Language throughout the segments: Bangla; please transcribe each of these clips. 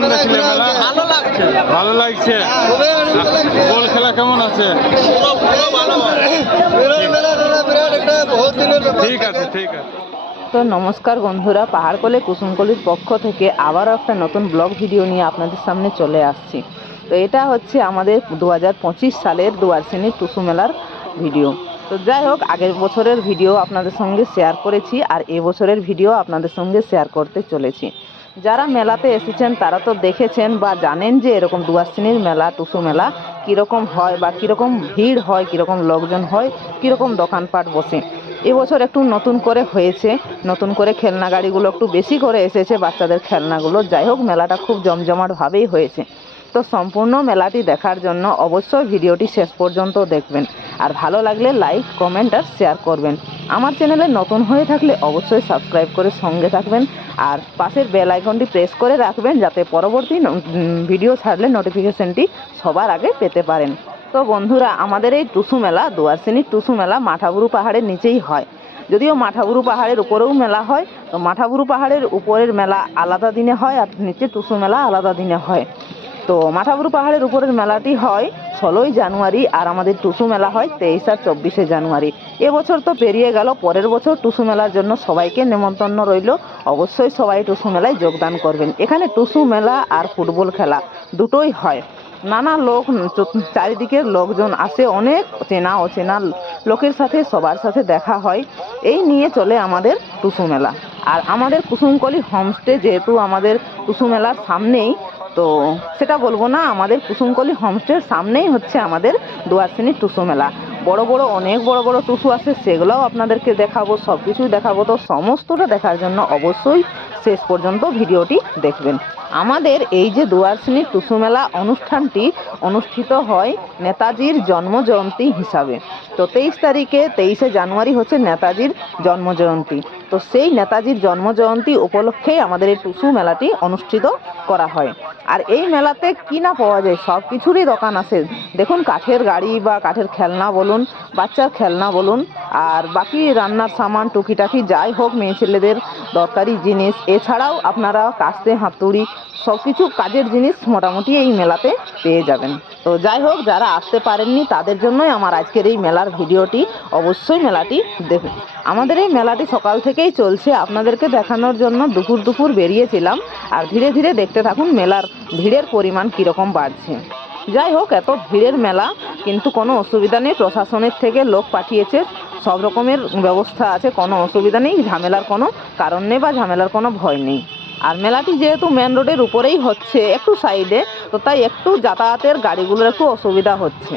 কেমন দেখলে মেলা? ভালো লাগছে। ভালো লাগছে। বল খেলা কেমন আছে? ঠিক আছে, ঠিক আছে। তো নমস্কার বন্ধুরা, পাহাড়কলে কুসুমকলির পক্ষ থেকে আবারও একটা নতুন ব্লগ ভিডিও নিয়ে আপনাদের সামনে চলে আসছি। তো এটা হচ্ছে আমাদের 2025 সালের দুয়ারসিনির টুসু মেলার ভিডিও। তো যাই হোক, আগের বছরের ভিডিও আপনাদের সঙ্গে শেয়ার করেছি আর এবছরের ভিডিও আপনাদের সঙ্গে শেয়ার করতে চলেছি। যারা মেলাতে এসেছেন তারা তো দেখেছেন বা জানেন যে এরকম দুয়ারসিনির মেলা, টুসু মেলা কীরকম হয় বা কীরকম ভিড় হয়, কীরকম লোকজন হয়, কীরকম দোকানপাট বসে। এবছর একটু নতুন করে হয়েছে, নতুন করে খেলনা গাড়িগুলো একটু বেশি করে এসেছে, বাচ্চাদের খেলনাগুলো। যাই হোক, মেলাটা খুব জমজমাটভাবেই হয়েছে। তো সম্পূর্ণ মেলাটি দেখার জন্য অবশ্যই ভিডিওটি শেষ পর্যন্ত দেখবেন, আর ভালো লাগলে লাইক, কমেন্ট আর শেয়ার করবেন। আমার চ্যানেলে নতুন হয়ে থাকলে অবশ্যই সাবস্ক্রাইব করে সঙ্গে থাকবেন, আর পাশের বেল আইকনটি প্রেস করে রাখবেন যাতে পরবর্তী ভিডিও ছাড়লে নোটিফিকেশনটি সবার আগে পেতে পারেন। তো বন্ধুরা, আমাদের এই টুসু মেলা, দুয়ারসিনির টুসু মেলা মাঠাবুরু পাহাড়ের নিচেই হয়। যদিও মাঠাবুরু পাহাড়ের উপরেও মেলা হয়, তো মাঠাবুরু পাহাড়ের উপরের মেলা আলাদা দিনে হয় আর নিচে টুসু মেলা আলাদা দিনে হয়। তো মাঠাবুরু পাহাড়ের উপরের মেলাটি হয় 16ই জানুয়ারি আর আমাদের টুসু মেলা হয় 23 আর 24শে জানুয়ারি। এবছর তো পেরিয়ে গেল, পরের বছর টুসু মেলার জন্য সবাইকে নেমন্তন্ন রইল। অবশ্যই সবাই টুসু মেলায় যোগদান করবেন। এখানে টুসু মেলা আর ফুটবল খেলা দুটোই হয়। নানা লোক, চারিদিকের লোকজন আসে, অনেক চেনা অচেনা লোকের সাথে সবার সাথে দেখা হয়। এই নিয়ে চলে আমাদের টুসু মেলা। আর আমাদের কুসুমকলি হোমস্টে যেহেতু আমাদের টুসু মেলার সামনেই, তো সেটা বলবো না, আমাদের কুসুমকলি হোমস্টের সামনেই হচ্ছে আমাদের দুয়ারসিনির টুসু মেলা। অনেক বড় বড় টুসু আছে, সেগুলোও আপনাদেরকে দেখাবো, সব কিছুই দেখাবো। তো সমস্তটা দেখার জন্য অবশ্যই শেষ পর্যন্ত ভিডিওটি দেখবেন। আমাদের এই যে দুয়ারসিনির টুসু মেলা অনুষ্ঠানটি অনুষ্ঠিত হয় নেতাজির জন্মজয়ন্তী হিসাবে। তো 23 তারিখে 23শে জানুয়ারি হচ্ছে নেতাজির জন্মজয়ন্তী। তো সেই নেতাজির জন্মজয়ন্তী উপলক্ষেই আমাদের এই টুসু মেলাটি অনুষ্ঠিত করা হয়। আর এই মেলাতে কি না পাওয়া যায়, সব কিছুরই দোকান আছে। দেখুন, কাঠের গাড়ি বা কাঠের খেলনা বলুন, বাচ্চার খেলনা বলুন, আর বাকি রান্নার সামান, টুকিটাকি যাই হোক, মেয়ে ছেলেদের দরকারি জিনিস, এছাড়াও আপনারা কাস্তে, হাতুড়ি, সব কিছু কাজের জিনিস মোটামুটি এই মেলাতে পেয়ে যাবেন। তো যাই হোক, যারা আসতে পারেননি তাদের জন্যই আমার আজকের এই মেলার ভিডিওটি। অবশ্যই মেলাটি দেখুন। আমাদের এই মেলাটি সকাল থেকেই চলছে, আপনাদেরকে দেখানোর জন্য দুপুর বেরিয়েছিলাম। আর ধীরে ধীরে দেখতে থাকুন মেলার ভিড়ের পরিমাণ কীরকম বাড়ছে। যাই হোক, এত ভিড়ের মেলা, কিন্তু কোনো অসুবিধা নেই। প্রশাসনের থেকে লোক পাঠিয়েছে, সব রকমের ব্যবস্থা আছে, কোনো অসুবিধা নেই, ঝামেলার কোনো কারণ নেই বা ঝামেলার কোনো ভয় নেই। আর মেলাটি যেহেতু মেন রোডের উপরেই হচ্ছে, একটু সাইডে, তো তাই একটু যাতায়াতের গাড়িগুলোর একটু অসুবিধা হচ্ছে।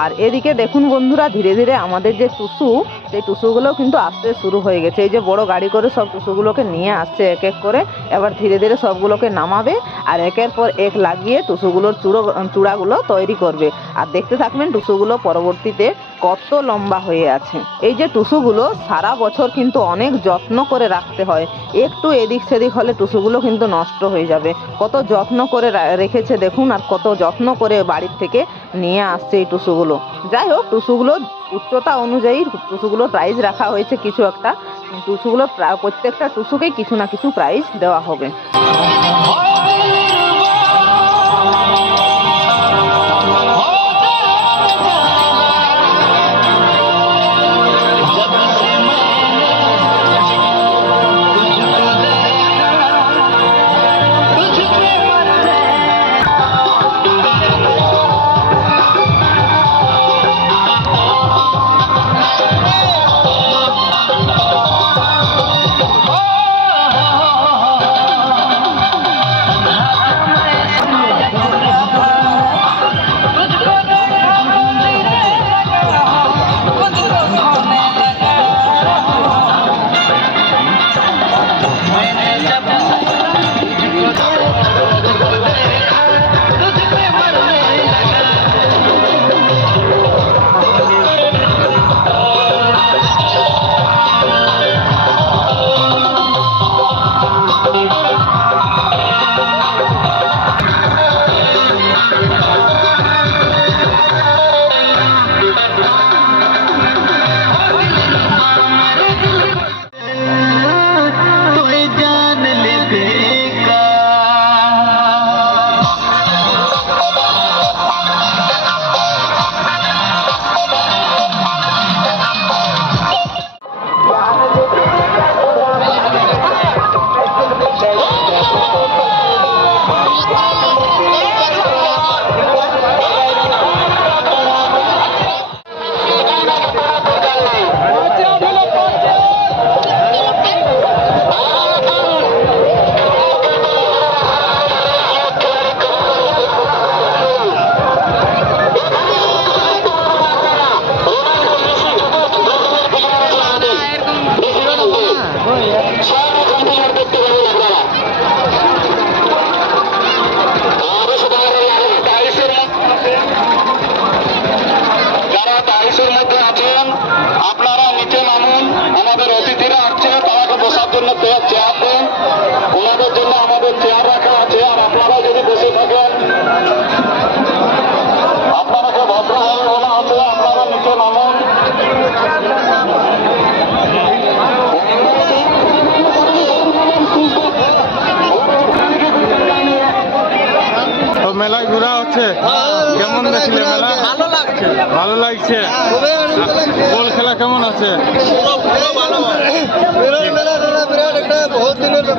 আর এদিকে দেখুন বন্ধুরা, ধীরে ধীরে আমাদের যে টুসু, সেই টুসুগুলো কিন্তু আসতে শুরু হয়ে গেছে। এই যে বড় গাড়ি করে সব টুসুগুলোকে নিয়ে আসছে এক এক করে। এবার ধীরে ধীরে সবগুলোকে নামাবে আর একের পর এক লাগিয়ে টুসুগুলোর চূড়াগুলো তৈরি করবে। আর দেখতে থাকবেন টুসুগুলো পরবর্তীতে কত লম্বা হয়ে আছে। এই যে টুসুগুলো সারা বছর কিন্তু অনেক যত্ন করে রাখতে হয়, একটু এদিক সেদিক হলে টুসুগুলো কিন্তু নষ্ট হয়ে যাবে। কত যত্ন করে রেখেছে দেখুন, আর কত যত্ন করে বাড়ির থেকে নিয়ে আসছে এই টুসুগুলো। যাই হোক, টুসুগুলো উচ্চতা অনুযায়ী টুসুগুলোর প্রাইস রাখা হয়েছে কিছু একটা। টুসুগুলো প্রত্যেকটা টুসুকেই কিছু না কিছু প্রাইজ দেওয়া হবে। মেলায় ঘোরা হচ্ছে, কেমন দেখলে মেলা? ভালো লাগছে। বল খেলা কেমন আছে?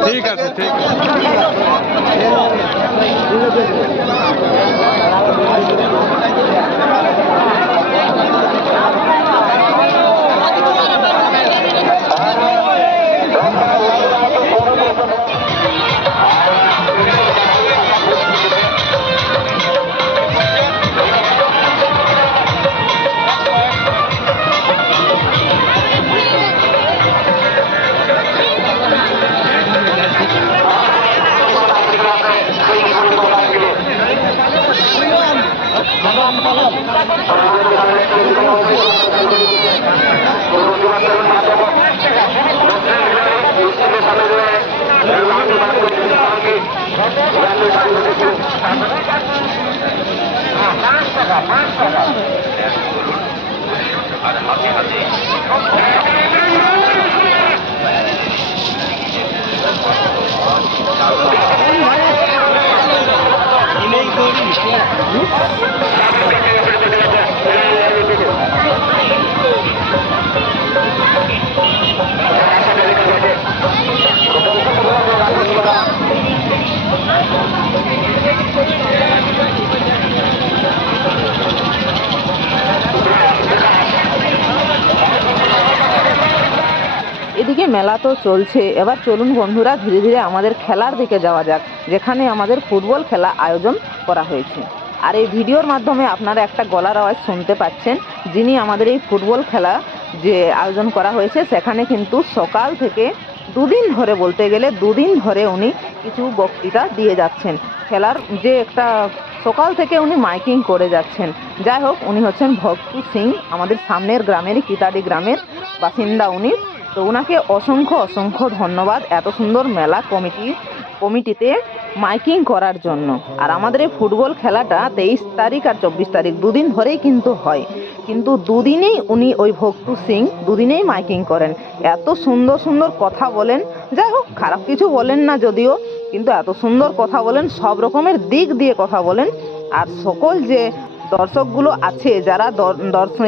ঠিক আছে, ঠিক আছে। এদিকে মেলা তো চলছে, এবার চলুন বন্ধুরা ধীরে ধীরে আমাদের খেলার দিকে যাওয়া যাক, যেখানে আমাদের ফুটবল খেলা আয়োজন করা হয়েছে। আর এই ভিডিওর মাধ্যমে আপনারা একটা গলার আওয়াজ শুনতে পাচ্ছেন, যিনি আমাদের এই ফুটবল খেলা যে আয়োজন করা হয়েছে সেখানে কিন্তু সকাল থেকে দুদিন ধরে, বলতে গেলে দুদিন ধরে উনি কিছু বক্তৃতা দিয়ে যাচ্ছেন। খেলার যে একটা সকাল থেকে উনি মাইকিং করে যাচ্ছেন। যাই হোক, উনি হচ্ছেন ভক্তু সিং, আমাদের সামনের গ্রামেরই কিতাড়ি গ্রামের বাসিন্দা উনি। তো ওনাকে অসংখ্য অসংখ্য ধন্যবাদ এত সুন্দর মেলা কমিটিতে মাইকিং করার জন্য। আর আমাদের এই ফুটবল খেলাটা 23 তারিখ আর 24 তারিখ দুদিন ধরেই কিন্তু হয়, কিন্তু দুদিনেই উনি ওই ভক্তু সিং দুদিনেই মাইকিং করেন। এত সুন্দর সুন্দর কথা বলেন, যাই হোক খারাপ কিছু বলেন না যদিও, কিন্তু এত সুন্দর কথা বলেন, সব রকমের দিক দিয়ে কথা বলেন। আর সকল যে দর্শকগুলো আছে যারা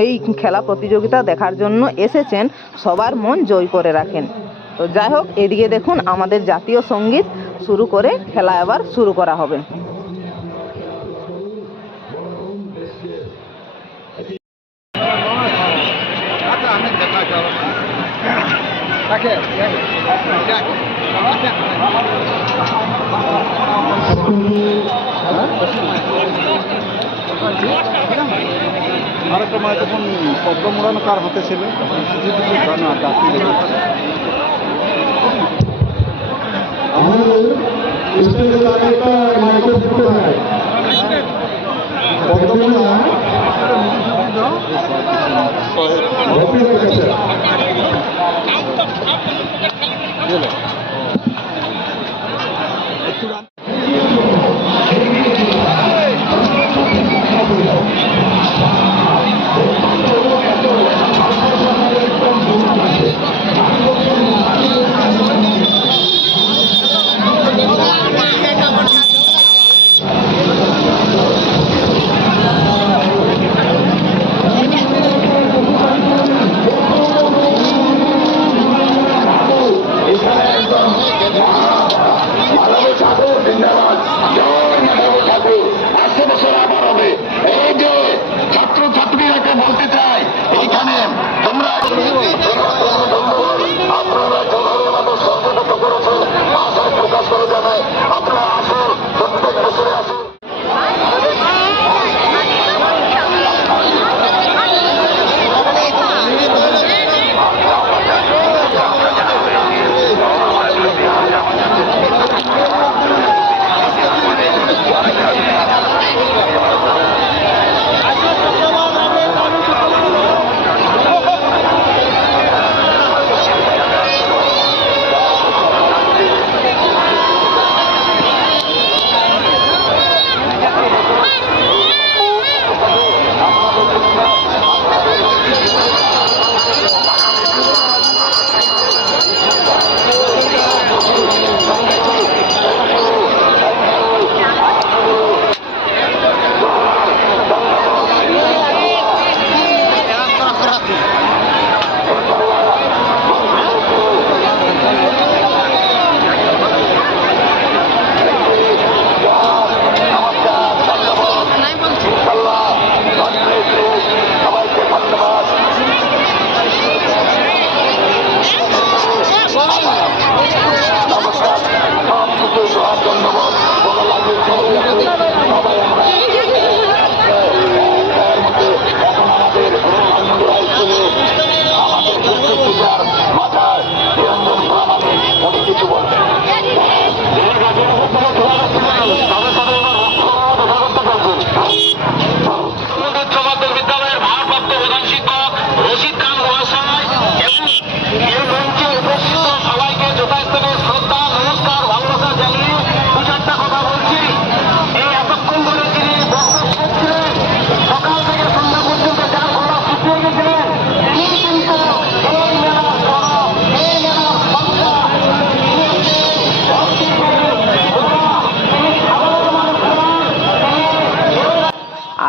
এই খেলা প্রতিযোগিতা দেখার জন্য এসেছেন, সবার মন জয় করে রাখেন। তো যাই হোক, এদিকে দেখুন আমাদের জাতীয় সঙ্গীত শুরু করে খেলা এবার শুরু করা হবে। আরেকটা মানে তখন পদ্ম মোড়ানো কার হাতে ছিল ছাত্রছাত্রীরাকে বলতে চাই, এইখানে তোমরা আপনারা যেভাবে আমাদের সংগঠিত করেছেন আশায় প্রকাশ করে জানায় আপনারা আসুন, প্রত্যেক বছরে আসুন।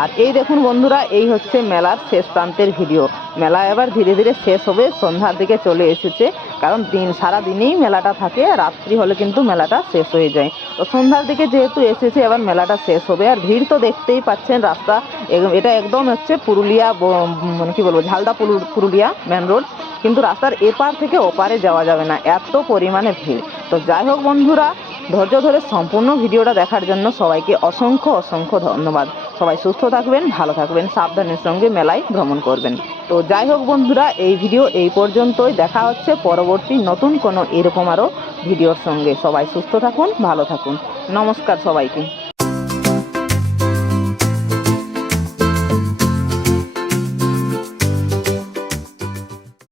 আর এই দেখুন বন্ধুরা, এই হচ্ছে মেলার শেষ প্রান্তের ভিডিও। মেলা এবার ধীরে ধীরে শেষ হবে, সন্ধ্যার দিকে চলে এসেছে, কারণ সারা দিনেই মেলাটা থাকে, রাত্রি হলে কিন্তু মেলাটা শেষ হয়ে যায়। তো সন্ধ্যার দিকে যেহেতু এসেছে, এবার মেলাটা শেষ হবে। আর ভিড় তো দেখতেই পাচ্ছেন, রাস্তা এটা একদম হচ্ছে পুরুলিয়া, মানে কি বলবো, ঝালদা পুরুলিয়া মেন রোড, কিন্তু রাস্তার এপার থেকে ওপারে যাওয়া যাবে না, এত পরিমাণে ভিড়। তো যাই হোক বন্ধুরা, ধৈর্য ধরে সম্পূর্ণ ভিডিওটা দেখার জন্য সবাইকে অসংখ্য অসংখ্য ধন্যবাদ। সবাই সুস্থ থাকবেন, ভালো থাকবেন, সাবধানের সঙ্গে মেলায় ভ্রমণ করবেন। তো যাই হোক বন্ধুরা, এই ভিডিও এই পর্যন্তই। দেখা হচ্ছে পরবর্তী নতুন কোনো এরকম আরও ভিডিওর সঙ্গে। সবাই সুস্থ থাকুন, ভালো থাকুন। নমস্কার সবাইকে।